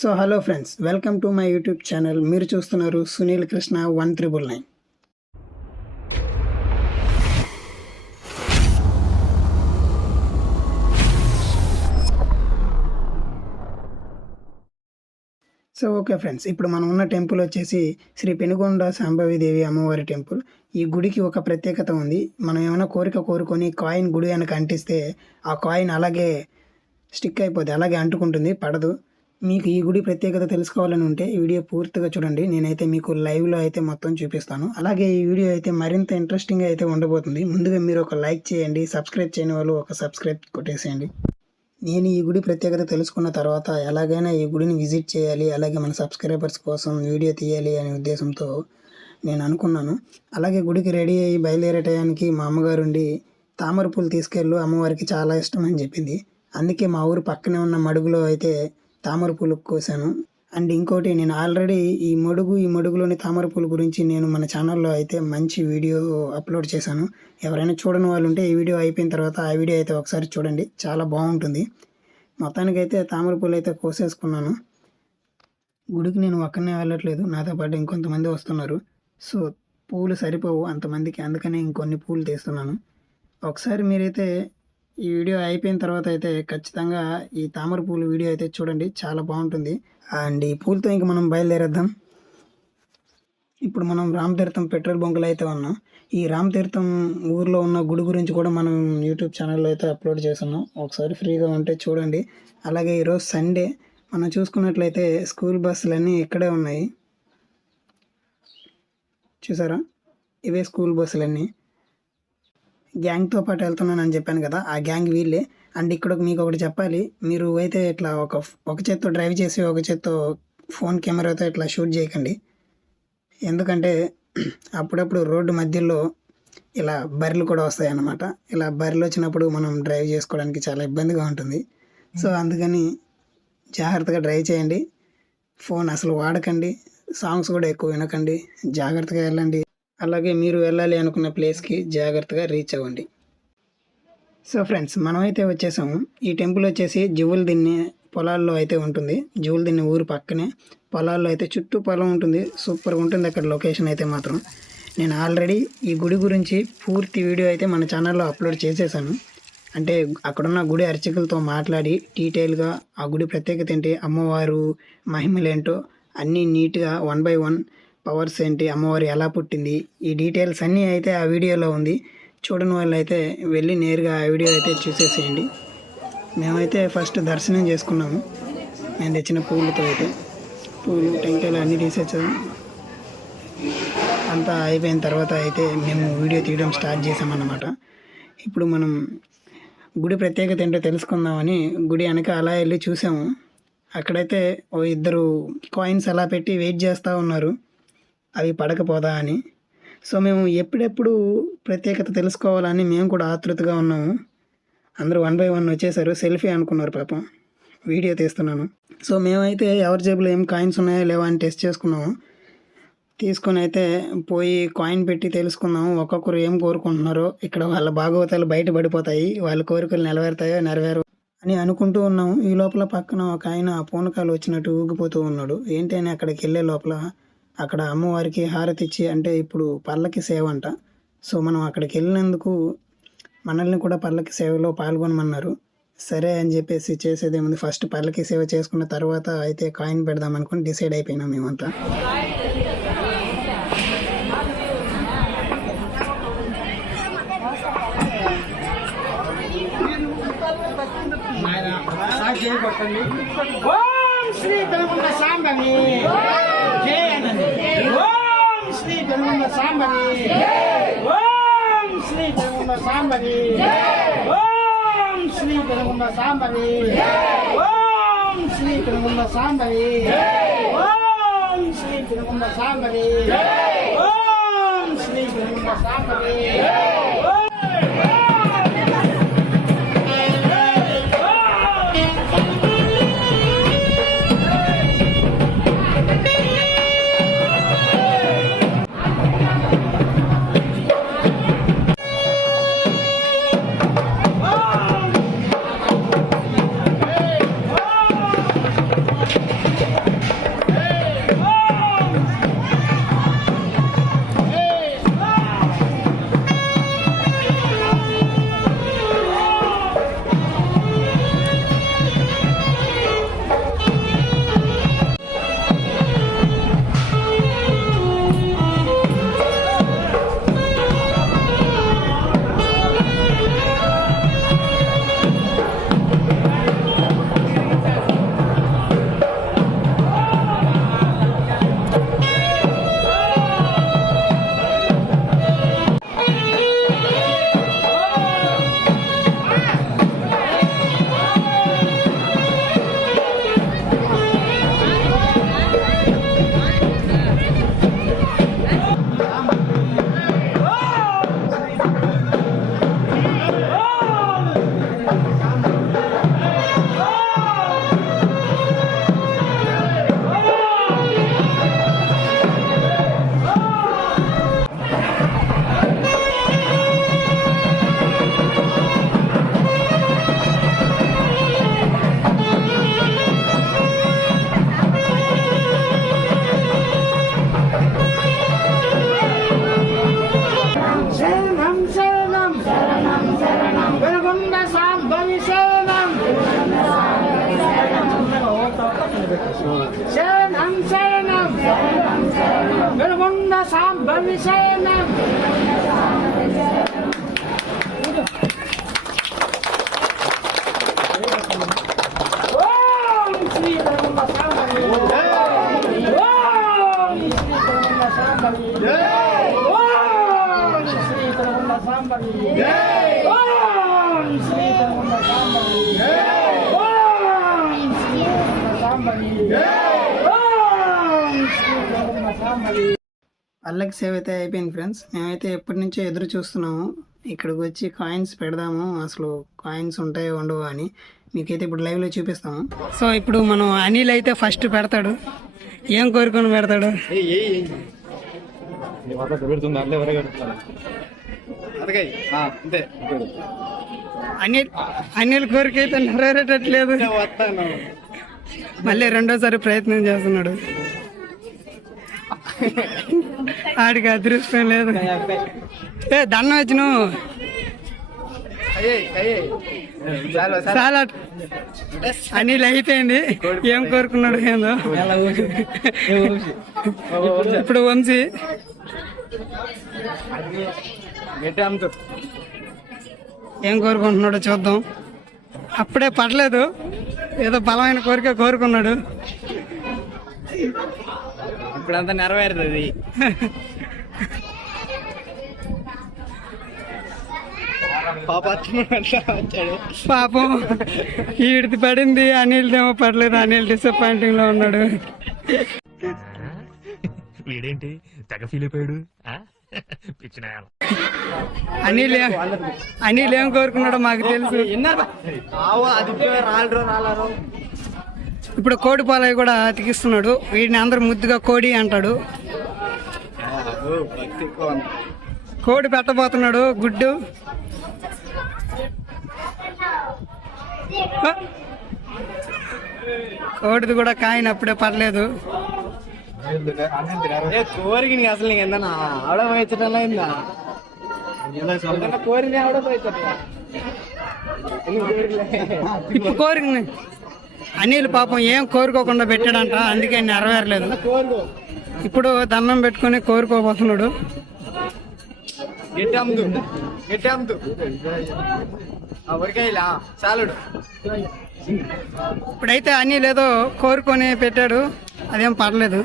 So hello friends welcome to my YouTube channel మీరు చూస్తున్నారు Sunil Krishna one triple nine. So okay friends ఇప్పుడు మనం ఉన్న temple వచ్చేసి శ్రీ పెనుగొండ దేవి అమ్మవారి టెంపుల్. ఈ గుడికి ఒక ప్రత్యేకత ఉంది. మనం ఏమైనా కోరిక కోరుకొని కాయిన్ గుడి వెనక అంటిస్తే ఆ కాయిన్ అలాగే స్టిక్ అయిపోద్ది అలాగే అంటుకుంటుంది పడదు. మీకు ఈ గుడి ప్రత్యేకత తెలుసుకోవాలని ఉంటే ఈ వీడియో పూర్తిగా చూడండి. నేనైతే మీకు లైవ్లో అయితే మొత్తం చూపిస్తాను. అలాగే ఈ వీడియో అయితే మరింత ఇంట్రెస్టింగ్గా అయితే ఉండబోతుంది. ముందుగా మీరు ఒక లైక్ చేయండి. సబ్స్క్రైబ్ చేయని వాళ్ళు ఒక సబ్స్క్రైబ్ కొట్టేసేయండి. నేను ఈ గుడి ప్రత్యేకత తెలుసుకున్న తర్వాత ఎలాగైనా ఈ గుడిని విజిట్ చేయాలి అలాగే మన సబ్స్క్రైబర్స్ కోసం వీడియో తీయాలి అనే ఉద్దేశంతో నేను అనుకున్నాను. అలాగే గుడికి రెడీ అయ్యి బయలుదేరే టయానికి మా అమ్మగారు ఉండి తామర పూలు తీసుకెళ్ళు అమ్మవారికి చాలా ఇష్టం అని చెప్పింది. అందుకే మా ఊరు పక్కనే ఉన్న మడుగులో అయితే తామర పూలు కోసాను. అండ్ ఇంకోటి నేను ఆల్రెడీ ఈ మడుగు ఈ మడుగులోని తామర పూల గురించి నేను మన ఛానల్లో అయితే మంచి వీడియో అప్లోడ్ చేశాను. ఎవరైనా చూడని వాళ్ళు ఉంటే ఈ వీడియో అయిపోయిన తర్వాత ఆ వీడియో అయితే ఒకసారి చూడండి. చాలా బాగుంటుంది. మొత్తానికైతే తామర పూలు అయితే కోసేసుకున్నాను. గుడికి నేను ఒక్కనే వెళ్ళట్లేదు. నాతో పాటు ఇంకొంతమంది వస్తున్నారు. సో పూలు సరిపోవు అంతమందికి. అందుకనే ఇంకొన్ని పూలు తీస్తున్నాను. ఒకసారి మీరైతే ఈ వీడియో అయిపోయిన తర్వాత అయితే ఖచ్చితంగా ఈ తామర పూలు వీడియో అయితే చూడండి. చాలా బాగుంటుంది. అండ్ ఈ పూలతో ఇంక మనం బయలుదేరేద్దాం. ఇప్పుడు మనం రామతీర్థం పెట్రోల్ బంకులో అయితే ఉన్నాం. ఈ రామతీర్థం ఊర్లో ఉన్న గుడి గురించి కూడా మనం యూట్యూబ్ ఛానల్లో అయితే అప్లోడ్ చేస్తున్నాం. ఒకసారి ఫ్రీగా ఉంటే చూడండి. అలాగే ఈరోజు సండే. మనం చూసుకున్నట్లయితే స్కూల్ బస్సులన్నీ ఇక్కడే ఉన్నాయి. చూసారా? ఇవే స్కూల్ బస్సులన్నీ. గ్యాంగ్తో పాటు వెళ్తున్నానని చెప్పాను కదా ఆ గ్యాంగ్ వీళ్ళే. అండ్ ఇక్కడ మీకు ఒకటి చెప్పాలి మీరు అయితే ఇట్లా ఒక ఒక చేత్తో డ్రైవ్ చేసి ఒక చేత్తో ఫోన్ కెమెరాతో ఇట్లా షూట్ చేయకండి. ఎందుకంటే అప్పుడప్పుడు రోడ్డు మధ్యలో ఇలా బర్రెలు కూడా వస్తాయి అన్నమాట ఇలా బర్రెలు వచ్చినప్పుడు మనం డ్రైవ్ చేసుకోవడానికి చాలా ఇబ్బందిగా ఉంటుంది. సో అందుకని జాగ్రత్తగా డ్రైవ్ చేయండి. ఫోన్ అసలు వాడకండి. సాంగ్స్ కూడా ఎక్కువ వినకండి. జాగ్రత్తగా వెళ్ళండి. అలాగే మీరు వెళ్ళాలి అనుకున్న ప్లేస్కి జాగ్రత్తగా రీచ్ అవ్వండి. సో ఫ్రెండ్స్ మనమైతే వచ్చేసాము. ఈ టెంపుల్ వచ్చేసి జువుల్ దిన్ని పొలాల్లో అయితే ఉంటుంది. జువుల్ దిన్ని ఊరు పక్కనే. పొలాల్లో అయితే చుట్టూ పొలం ఉంటుంది. సూపర్గా ఉంటుంది. అక్కడ లొకేషన్ అయితే మాత్రం. నేను ఆల్రెడీ ఈ గుడి గురించి పూర్తి వీడియో అయితే మన ఛానల్లో అప్లోడ్ చేసేసాను. అంటే అక్కడున్న గుడి అర్చకులతో మాట్లాడి డీటెయిల్గా ఆ గుడి ప్రత్యేకత ఏంటి అమ్మవారు మహిమలేంటో అన్నీ నీట్గా వన్ బై వన్ పవర్స్ ఏంటి అమ్మవారు ఎలా పుట్టింది ఈ డీటెయిల్స్ అన్నీ అయితే ఆ వీడియోలో ఉంది. చూడని వాళ్ళు అయితే వెళ్ళి నేరుగా ఆ వీడియో అయితే చూసేసేయండి. మేమైతే ఫస్ట్ దర్శనం చేసుకున్నాము. నేను తెచ్చిన పూలతో అయితే. పూలు టెంకాయలు అన్నీ తీసేసాము అంతా అయిపోయిన తర్వాత అయితే మేము వీడియో తీయడం స్టార్ట్ చేసామన్నమాట. ఇప్పుడు మనం గుడి ప్రత్యేకత ఏంటో తెలుసుకుందామని గుడి వెనక అలా వెళ్ళి చూసాము. అక్కడైతే ఓ ఇద్దరు కాయిన్స్ అలా పెట్టి వెయిట్ చేస్తూ ఉన్నారు. అవి పడకపోదా అని. సో మేము ఎప్పుడెప్పుడు ప్రత్యేకత తెలుసుకోవాలని మేము కూడా ఆతృతగా ఉన్నాము. అందరూ వన్ బై వన్ వచ్చేసారు. సెల్ఫీ అనుకున్నారు పాపం. వీడియో తీస్తున్నాను. సో మేమైతే ఎవరి జేబులో ఏం కాయిన్స్ ఉన్నాయో లేవా అని టెస్ట్ చేసుకున్నాము. తీసుకొని అయితే పోయి కాయిన్ పెట్టి తెలుసుకుందాము. ఒక్కొక్కరు ఏం కోరుకుంటున్నారో. ఇక్కడ వాళ్ళ భాగవతాలు బయట పడిపోతాయి. వాళ్ళ కోరికలు నెరవేరుతాయో నెరవేరు అని అనుకుంటూ ఉన్నాము. ఈ లోపల పక్కన ఒక ఆయన పూనకాలు వచ్చినట్టు ఊగిపోతూ ఉన్నాడు. ఏంటి అని అక్కడికి వెళ్ళే లోపల అక్కడ అమ్మవారికి హారతి ఇచ్చి అంటే ఇప్పుడు పల్లకి సేవ అంట సో మనం అక్కడికి వెళ్ళినందుకు మనల్ని కూడా పల్లకి సేవలో పాల్గొనమన్నారు. సరే అని చెప్పేసి చేసేది ఏముంది ఫస్ట్ పల్లకి సేవ చేసుకున్న తర్వాత అయితే కాయిన్ పెడదాం అనుకుని డిసైడ్ అయిపోయినాం మేమంతా. ఓం! Shri Penugunda Sambavi Om Shri Penugunda Sambavi Om Shri Penugunda Sambavi Om Shri Penugunda Sambavi Om Shri Penugunda Sambavi Om Shri Penugunda Sambavi Sam, say Sam. పల్లకి సేవ అయితే అయిపోయింది ఫ్రెండ్స్. మేమైతే ఎప్పటి నుంచో ఎదురు చూస్తున్నాము. ఇక్కడికి వచ్చి కాయిన్స్ పెడదాము. అసలు కాయిన్స్ ఉంటాయో ఉండవో అని మీకైతే ఇప్పుడు లైవ్లో చూపిస్తాము. సో ఇప్పుడు మనం అనిల్ అయితే ఫస్ట్ పెడతాడు. ఏం కోరుకొని పెడతాడు? అనిల్ అనిల్ కోరిక అయితే నెరవేరేటట్లేదు. మళ్ళీ రెండోసారి ప్రయత్నం చేస్తున్నాడు. ఆడికి అదృష్టం లేదు. ఏ దండం వచ్చి నువ్వు చాలా అనిల్ అయిపోయింది. ఏం కోరుకున్నాడు ఏందో. ఇప్పుడు వంశీ. ఏం కోరుకుంటున్నాడో చూద్దాం. అప్పుడే పడలేదు ఏదో బలమైన కోరిక కోరుకున్నాడు. ఇప్పుడంతా నెరవేరుతుంది. పాప ఈడిది పడింది అనిల్దేమో పడలేదు అనిల్ డిసప్పాయింటింగ్లో ఉన్నాడు. వీడేంటి? తెగ ఫీల్ అయిపోయాడు. అనిల్ ఏ- అనిల్ ఏం కోరుకున్నాడో మాకు తెలుసు. అది రాళ్ళు రాలారు. ఇప్పుడు కోడి పాలయ్య కూడా అతికిస్తున్నాడు. వీడిని అందరు ముద్దుగా కోడి అంటాడు. కోడి పెట్టబోతున్నాడు గుడ్డు! కోడిది కూడా కాయని అప్పుడే పడలేదు ఏ కోరిక నీకు అసలు నీకు ఆవిడ అయిందా? ఆవిడ పోయించట్లా కోరిక అనిల్ పాపం ఏం కోరుకోకుండా పెట్టాడంట అందుకే నెరవేరలేదు. ఇప్పుడు దండం పెట్టుకొని కోరుకోబోతున్నాడు. చాలుడు. ఇప్పుడైతే అనిల్ ఏదో కోరుకొని పెట్టాడు అదేం పడలేదు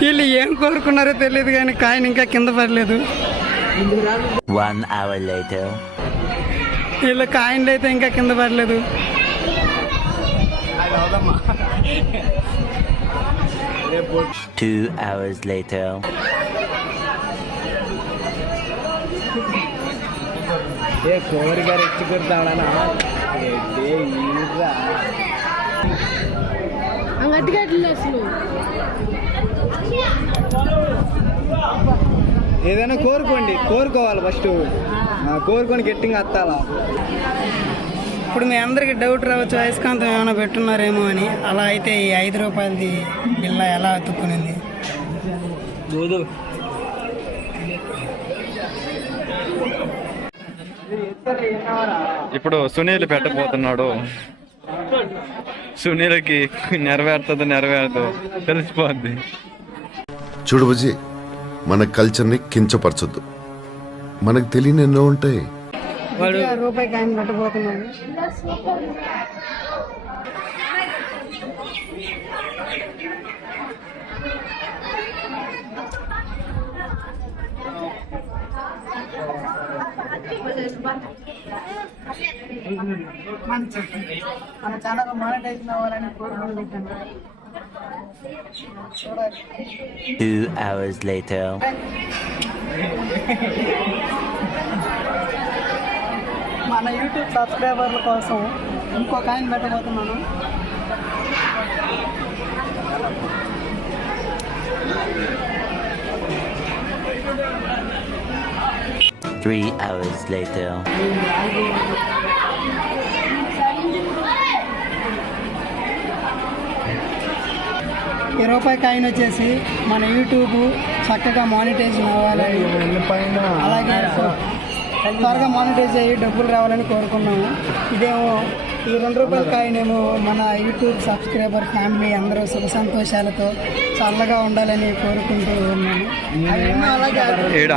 వీళ్ళు ఏం కోరుకున్నారో తెలియదు కానీ కాయన ఇంకా కింద పడలేదు. One hour later. వీళ్ళ కాయిన్లు అయితే ఇంకా కింద పడలేదు. Two hours later. ఏ కోరిక రెచ్చి కొడతాడనా? ఏదైనా కోరుకోండి కోరుకోవాలి ఫస్ట్ కోరుకొని గట్టిగా అత్తాలా? ఇప్పుడు మీ అందరికి డౌట్ రావచ్చు అయస్కాంతం ఏమైనా పెట్టున్నారేమో అని. అలా అయితే ఈ ఐదు రూపాయలది బిల్ల ఎలా అతుక్కునింది? ఇప్పుడు సునీల్ పెట్టబోతున్నాడు. సునీల్కి నెరవేరుతుంది నెరవేరదు. తెలిసిపోద్ది. చూడు బుజ్జి మన కల్చర్ని కించపరచొద్దు. మనకు తెలియని ఎన్నో ఉంటాయి. రూపాయి మన ఛానల్ మానిటైజ్ అవ్వాలని కోరుకుంటున్నాను. Two hours later. మన యూట్యూబ్ సబ్స్క్రైబర్ల కోసం ఇంకో కాయిన్ పెట్టబోతున్నాను Three hours later. ఈ రూపాయి కాయిన్ వచ్చేసి మన యూట్యూబ్ చక్కగా మానిటైజేషన్ అవ్వాలని అలాగే త్వరగా మానిటైజ్ అయ్యి డబ్బులు రావాలని కోరుకున్నాము. ఇదేమో ఈ రెండు రూపాయల కాయిన్ ఏమో మన యూట్యూబ్ సబ్స్క్రైబర్ ఫ్యామిలీ అందరూ సుఖ సంతోషాలతో చల్లగా ఉండాలని కోరుకుంటూ ఉన్నాను అలాగే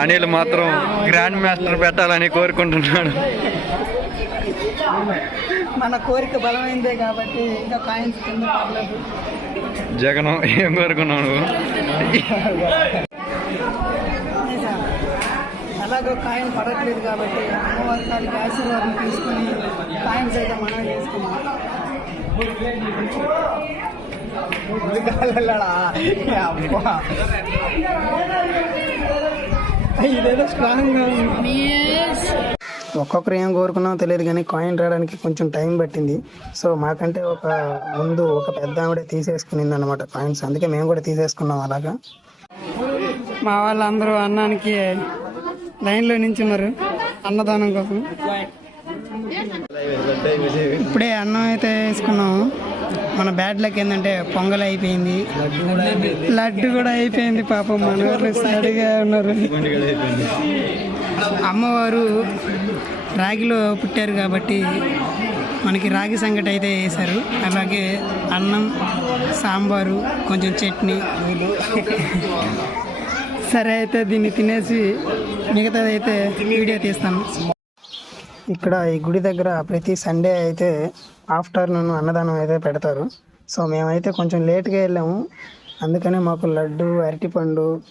అనిల్ మాత్రం గ్రాండ్ మాస్టర్ పెట్టాలని కోరుకుంటున్నాడు. మన కోరిక బలమైందే కాబట్టి ఇంకా కాయిన్స్ కింద పడలేదు. జగన్ ఏం కోరుకున్నావు నువ్వు? అలాగే కాయిన్ పడట్లేదు కాబట్టి అమ్మవారి తాలూకు ఆశీర్వాదం తీసుకొని కాయిన్స్ అయితే మనం చేసుకున్నాం. ఇదేదో స్ట్రాంగ్గా ఉంది. ఒక్కొక్కరు ఏం కోరుకున్నామో తెలియదు కానీ కాయిన్ రావడానికి కొంచెం టైం పట్టింది. సో మాకంటే ఒక ముందు ఒక పెద్ద ఆవిడ తీసేసుకునింది అనమాట కాయిన్స్. అందుకే మేము కూడా తీసేసుకున్నాం అలాగా. మా వాళ్ళందరూ అన్నానికి లైన్లో నించున్నారు అన్నదానం కోసం. ఇప్పుడే అన్నం అయితే వేసుకున్నాము. మన బ్యాడ్ లక్ ఏంటంటే పొంగల్ అయిపోయింది. లడ్డు కూడా అయిపోయింది పాపం. మన సరిగా ఉన్నారు. అమ్మవారు రాగిలో పుట్టారు కాబట్టి మనకి రాగి సంగటి అయితే వేశారు. అలాగే అన్నం సాంబారు కొంచెం చట్నీ. సరే అయితే దీన్ని తినేసి మిగతాది అయితే వీడియో తీస్తాను. ఇక్కడ ఈ గుడి దగ్గర ప్రతి సండే అయితే ఆఫ్టర్నూన్ అన్నదానం అయితే పెడతారు. సో మేమైతే కొంచెం లేట్గా వెళ్ళాము. అందుకనే మాకు లడ్డు అరటిపండు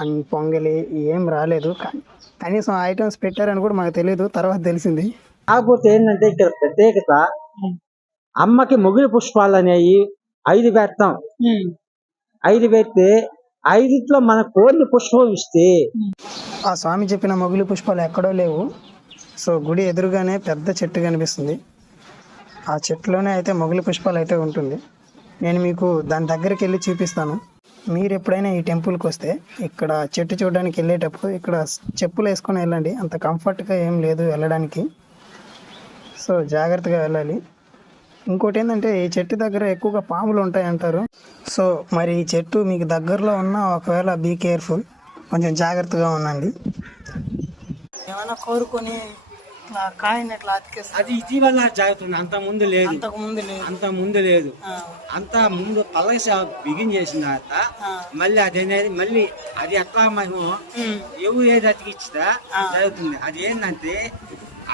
అండ్ పొంగలి ఏం రాలేదు. కా- కనీసం ఐటమ్స్ పెట్టారని కూడా మాకు తెలియదు తర్వాత తెలిసింది. కాకపోతే ఏంటంటే ఇక్కడ ప్రత్యేకత అమ్మకి మొగిలి పుష్పాలు అనేవి ఐదు పెడతాం. ఐదు పెడితే ఐదిట్లో మన కోరిన పుష్పం ఇస్తే. ఆ స్వామి చెప్పిన మొగులి పుష్పాలు ఎక్కడో లేవు. సో గుడి ఎదురుగానే పెద్ద చెట్టు కనిపిస్తుంది. ఆ చెట్టులోనే అయితే మొగులి పుష్పాలు అయితే ఉంటుంది. నేను మీకు దాని దగ్గరికి వెళ్ళి చూపిస్తాను. మీరు ఎప్పుడైనా ఈ టెంపుల్కి వస్తే ఇక్కడ చెట్టు చూడడానికి వెళ్ళేటప్పుడు ఇక్కడ చెప్పులు వేసుకొని వెళ్ళండి. అంత కంఫర్ట్గా ఏం లేదు వెళ్ళడానికి. సో జాగ్రత్తగా వెళ్ళాలి. ఇంకోటి ఏంటంటే ఈ చెట్టు దగ్గర ఎక్కువగా పాములు ఉంటాయి అంటారు సో మరి ఈ చెట్టు మీకు దగ్గరలో ఉన్న ఒకవేళ బీ కేర్ఫుల్. కొంచెం జాగ్రత్తగా ఉండండి. ఏమైనా కోరుకొని ఇట్లా కాయని ఇట్లా అతికేస్తారు అది ఇటీవల జరుగుతుంది. అంత ముందు లేదు. అంతకు ముందు లేదు. అంత ముందు లేదు. అంత ముందు పల్లకి సేవ బిగిన్ చేసిన తర్వాత మళ్ళీ అది అనేది మళ్ళీ అది ఎట్లా మేము ఎవరు ఏది అతికిచ్చిదా జరుగుతుంది. అది ఏంటంటే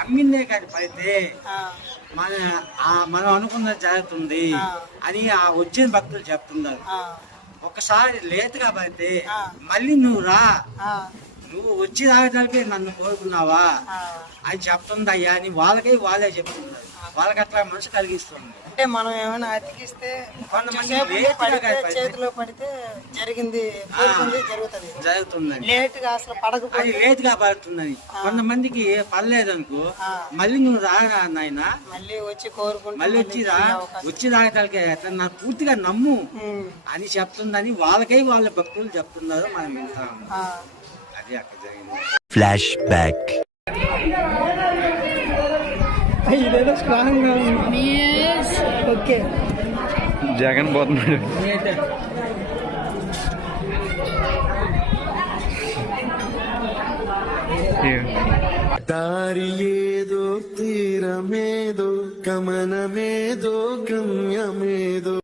అమ్మిందే కాదు పడితే మన ఆ మనం అనుకున్నది జరుగుతుంది అని ఆ వచ్చిన భక్తులు చెప్తున్నారు ఒకసారి లేటుగా పడితే మళ్ళీ నువ్వు రా. నువ్వు వచ్చి రావడానికి నన్ను కోరుకున్నావా. అని చెప్తుంది అయ్యా అని వాళ్ళకి వాళ్ళే చెప్తున్నారు. వాళ్ళకి అట్లా మనసు కలిగిస్తుంది. అంటే మనం ఏమైనా అతికిస్తే చేతిలో పడితే జరిగింది జరుగుతుంది. జరుగుతుందని. లేట్గా అసలు అది పడకపోతే లేటుగా పడుతుందని. కొంతమందికి పర్లేదనుకో మళ్ళీ నువ్వు రారా నాయన? మళ్ళీ వచ్చి కోరుకుంటే మళ్ళీ వచ్చి రా వచ్చి రాగటానికి నాకు పూర్తిగా నమ్ము అని చెప్తుందని వాళ్ళకై వాళ్ళ భక్తులు చెప్తున్నారు మనం వింటాము జరిగింది Flashback. ఇదేదో స్ట్రాంగ్ ఓకే జగన్ పోతున్నాడు దారి ఏదో తీరమేదో గమనమేదో గమ్యమేదో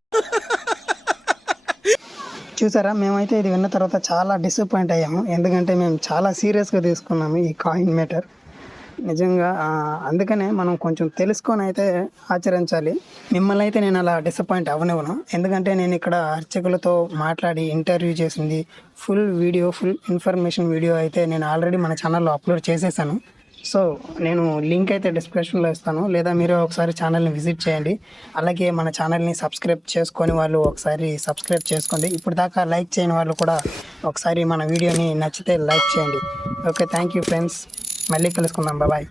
చూసారా? మేమైతే ఇది విన్న తర్వాత చాలా డిసప్పాయింట్ అయ్యాము. ఎందుకంటే మేము చాలా సీరియస్గా తీసుకున్నాము ఈ కాయిన్ మ్యాటర్ నిజంగా అందుకనే మనం కొంచెం తెలుసుకొని అయితే ఆచరించాలి. మిమ్మల్ని అయితే నేను అలా డిసప్పాయింట్ అవ్వనివ్వను. ఎందుకంటే నేను ఇక్కడ అర్చకులతో మాట్లాడి ఇంటర్వ్యూ చేసింది. Full video full information video అయితే నేను ఆల్రెడీ మన ఛానల్లో అప్లోడ్ చేసేసాను. సో నేను లింక్ అయితే డిస్క్రిప్షన్లో ఇస్తాను. లేదా మీరు ఒకసారి ఛానల్ని విజిట్ చేయండి. అలాగే మన ఛానల్ని సబ్స్క్రైబ్ చేసుకొని వాళ్ళు ఒకసారి సబ్స్క్రైబ్ చేసుకోండి. ఇప్పుడు దాకా లైక్ చేయని వాళ్ళు కూడా ఒకసారి మన వీడియోని నచ్చితే లైక్ చేయండి. Okay thank you friends. మళ్ళీ కలుసుకుందాం. బాయ్